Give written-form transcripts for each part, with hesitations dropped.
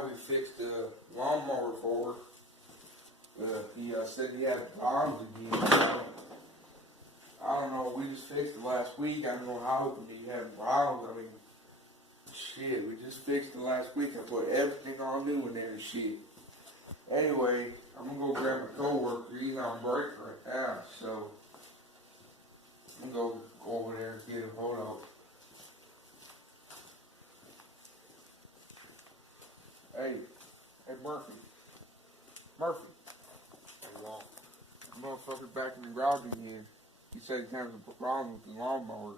guy we fixed the lawnmower for, he said he had problems again. I don't know, we just fixed it last week. I don't know how it could be having problems. I mean, shit, we just fixed it last week. I put everything on new in there and shit. Anyway, I'm gonna go grab my coworker. He's on break right now, so I'm gonna go over there and get him. Hold on. Hey, Murphy. Hey, Walt. Motherfucker back in the garage again. He said he's having a problem with the lawnmower.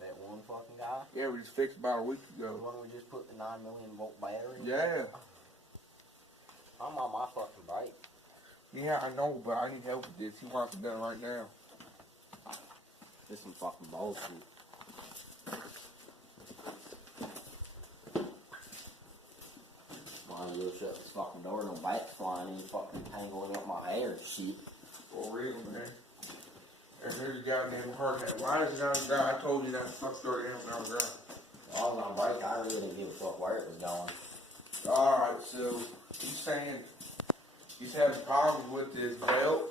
That one fucking guy? Yeah, we just fixed about a week The ago. one we just put the 9 million volt battery in? Yeah. I'm on my fucking bike. Yeah, I know, but I need help with this. He wants it done right now. This some fucking bullshit. Why don't you go shut this fucking door? No bats flying in, fucking tangling up my hair and shit. For real, man. And here's your goddamn hard hat. Why is it on the ground? I told you that fuck story down on the ground. I was on break. I really didn't give a fuck where it was going. Alright, so he's saying he's having problems with his belt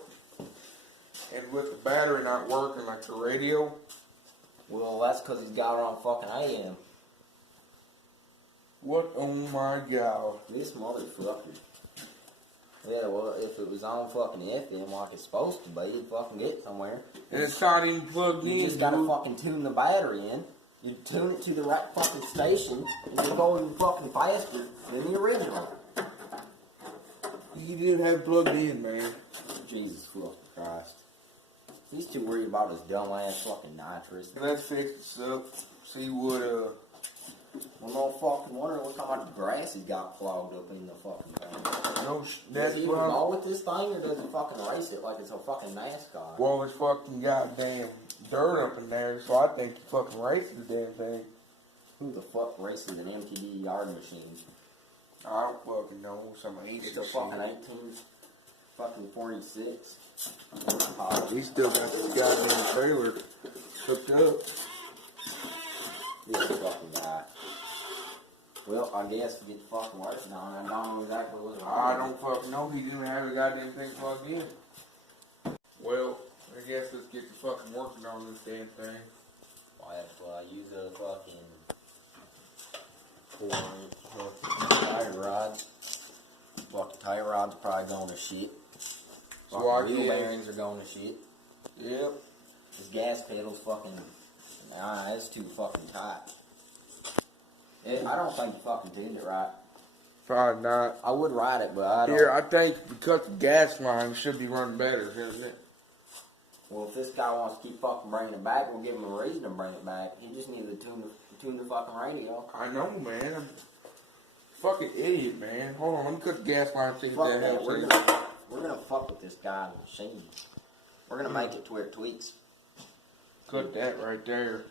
and with the battery not working like the radio. Well, that's because he's got it on fucking AM. What? Oh my god. This motherfucker. Yeah, well, if it was on fucking FM like it's supposed to be, it'd fucking get somewhere. And it's not even plugged in. You just gotta fucking tune the battery in. You tune it to the right fucking station, and it'll go even fucking faster than the original. You didn't have it plugged in, man. Jesus fucking Christ. He's too worried about his dumb ass fucking nitrous. Let's fix this up. See what, Well, no fucking wonder what kind of grass he's got clogged up in the fucking thing. no, Does that's he even what. go with this thing, or does he fucking race it like it's a fucking NASCAR? Well, there's fucking goddamn dirt up in there, so I think you fucking racing the damn thing. Who the fuck races an MTD yard machine? I don't fucking know. Some ancient It's a fucking 1846. He still got this goddamn trailer hooked up. This fucking guy. Well, I guess to get the fucking working on it, I don't know exactly what's wrong. I don't fucking know. He didn't have the goddamn thing plugged in. Well, I guess let's get the fucking working on this damn thing. Well, I use a fucking 4-inch tire rod. Fucking tire rod's probably going to shit. So I Fucking wheel guess- bearings are going to shit. Yep. This gas pedal's fucking, it's too fucking tight. I don't think you fucking tuned it right. Probably not. I would ride it, but I don't. Here, I think because the gas line should be running better, isn't it? Well, if this guy wants to keep fucking bringing it back, we'll give him a reason to bring it back. He just needs to tune the fucking radio. I know, man. I'm a fucking idiot, man. Hold on, let me cut the gas line. See if Fuck that that. helps. We're gonna fuck with this guy and the machine. We're gonna make it to where it tweaks. Cut that right there.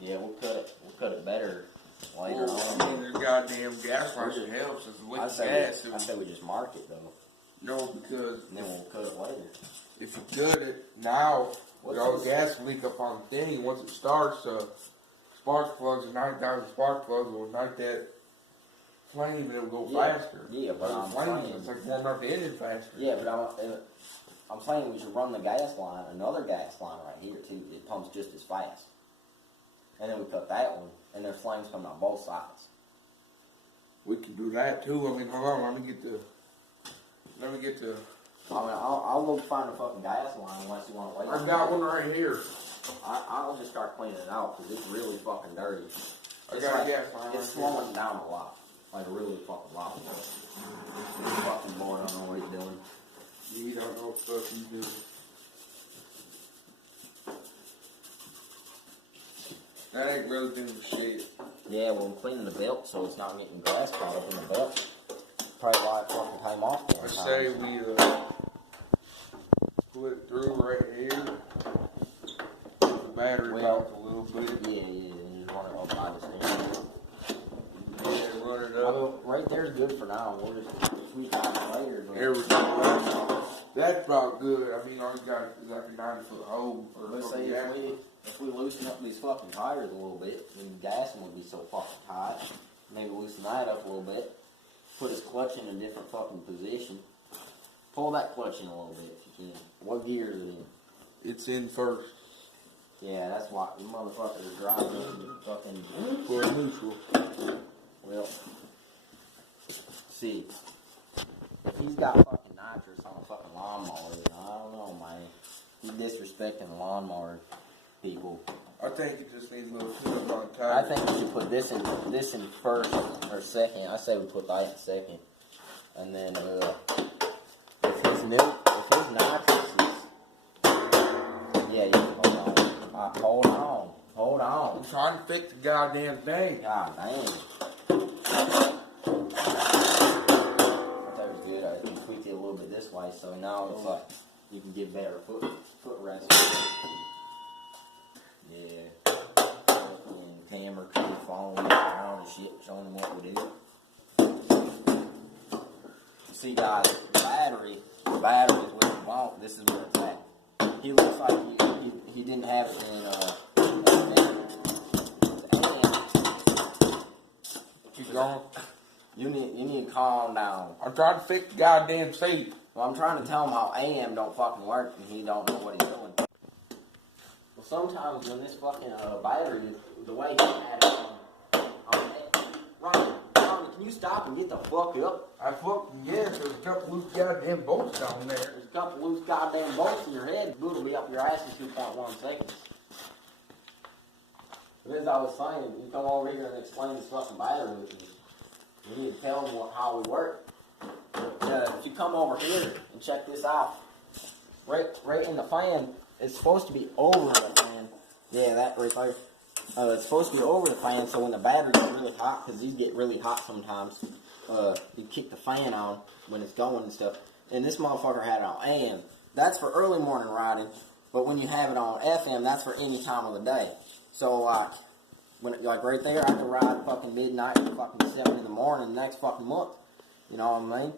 Yeah, we'll cut it better later I on. mean, the goddamn gas line should help since the liquid gas. I say we just mark it though, No, because and then we'll cut it later. if you cut it now, What's all the this? gas will leak up on the thing. Once it starts, spark plugs and 9,000 spark plugs will ignite that flame and it'll go faster. Yeah, but I'm saying, It's like warming up the engine faster. yeah, but I'm saying we should run the gas line, another gas line right here too. It pumps just as fast. And then we cut that one, and there's flames coming on both sides. We can do that too. I mean, hold on, let me get the. I mean, I'll go find a fucking gas line unless you want to wait. I got one right here. I'll just start cleaning it out because it's really fucking dirty. I got a gas line. It's slowing down a lot. Like really fucking lot. This fucking boy don't know what he's doing. You don't know what the fuck you do. That ain't really doing shit. Yeah, well, I'm cleaning the belt so it's not getting grass caught up in the belt. Probably why it fucking came off one Let's time. say we put it through right here. Put the battery off a little bit. Yeah, and just run it up by the steering. Yeah, run it up. Well, right there's good for now. We'll just tweak it later. But Everything. That's about good. I mean, all you got is like a 90-foot hole. let's say if we loosen up these fucking tires a little bit, then the gas would be so fucking tight. Maybe loosen that up a little bit. put his clutch in a different fucking position. Pull that clutch in a little bit if you can. What gear is it in? It's in first. Yeah, that's why the motherfuckers are driving in fucking For neutral. well. See, if he's got fucking nitrous on a fucking lawnmower, then I don't know, man. He's disrespecting the lawnmower people. I think it just needs a little tune-up on the I tire. think we should put this in first or second. I say we put that in second, and then if his nitrous is, yeah, you can hold on. I'm trying to fix the goddamn thing. God damn. I thought it was good. I can tweak it a little bit this way, so now it's like you can get better footrest. Yeah. And camera crew following me around and shit, showing them what we do. See, guys, the battery is what you want. This is where it's at. He looks like he didn't have it Keep going. You need to calm down. I'm trying to fix the goddamn seat. Well, I'm trying to tell him how AM don't fucking work and he don't know what he's doing. Well, sometimes when this fucking battery, the way he had it on Ronnie, can you stop and get the fuck up? I fucking guess there's a couple loose goddamn bolts down there. There's a couple loose goddamn bolts in your head. Boot will be up your ass in 2.1 seconds. But as I was saying, you come over here and explain this fucking battery with me. You need to tell them how we work. If you come over here and check this out, right in the fan, it's supposed to be over the fan. Yeah, that right there. It's supposed to be over the fan, so when the battery gets really hot, because these get really hot sometimes, you kick the fan on when it's going and stuff. And this motherfucker had it on AM. That's for early morning riding, but when you have it on FM, that's for any time of the day. So like right there, I can ride fucking midnight to fucking 7 in the morning next fucking month. You know what I mean?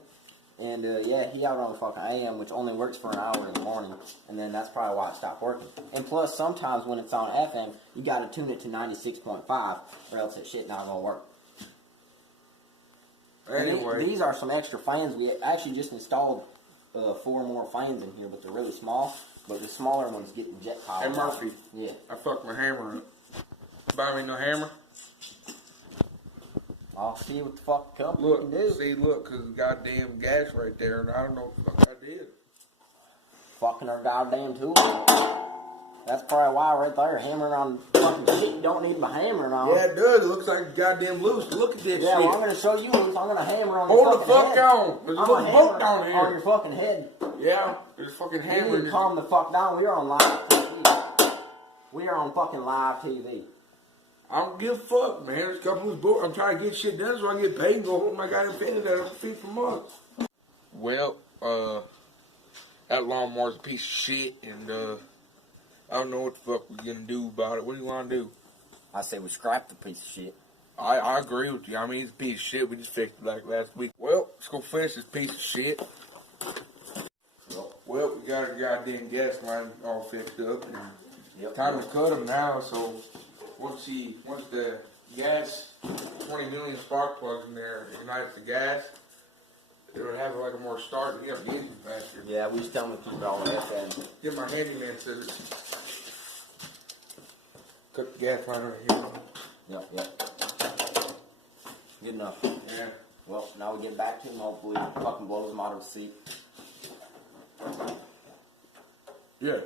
And yeah, he out on fucking AM, which only works for an hour in the morning, and then that's probably why it stopped working. And plus, sometimes when it's on FM, you gotta tune it to 96.5, or else that shit not gonna work. Anyway, These are some extra fans. We actually just installed 4 more fans in here, but they're really small. But the smaller ones get the jet power. Hey Murphy, Yeah. I fucked my hammer up. Buy me no hammer? I'll see what the fuck company Look, can do. see, look, cause the goddamn gas right there, and I don't know what the fuck I did. Fucking our goddamn tool. That's probably why right there, hammering on fucking shit you don't need my hammering on. Yeah, it does. It looks like it's goddamn loose. Look at this Yeah, shit. well, I'm gonna show you loose. I'm gonna hammer on Hold your the fucking fuck head. on. There's a I'm little gonna boat hammer down on here. your fucking head. Yeah, there's a fucking You hammer. need to calm the fuck down. We are on live TV. We are on fucking live TV. I don't give a fuck, man. There's a couple of boats. I'm trying to get shit done so I can get paid and go home. My goddamn family that up feet for months. Well, that lawnmower's a piece of shit, and I don't know what the fuck we're gonna do about it. What do you want to do? I say we scrap the piece of shit. I agree with you. I mean, it's a piece of shit. We just fixed it like last week. Well, let's go finish this piece of shit. Well, we got our goddamn gas line all fixed up, and time to cut them now. So once the gas, 20 million spark plugs in there, ignites the gas, it'll have like a more start and get up engine faster. Yeah, we just tell them to keep it all FM. Get my handyman scissors. Cut the gas line right here. Yep. Good enough. Yeah. Well, now we get back to him. Hopefully, fucking blows him out of his seat. Yeah.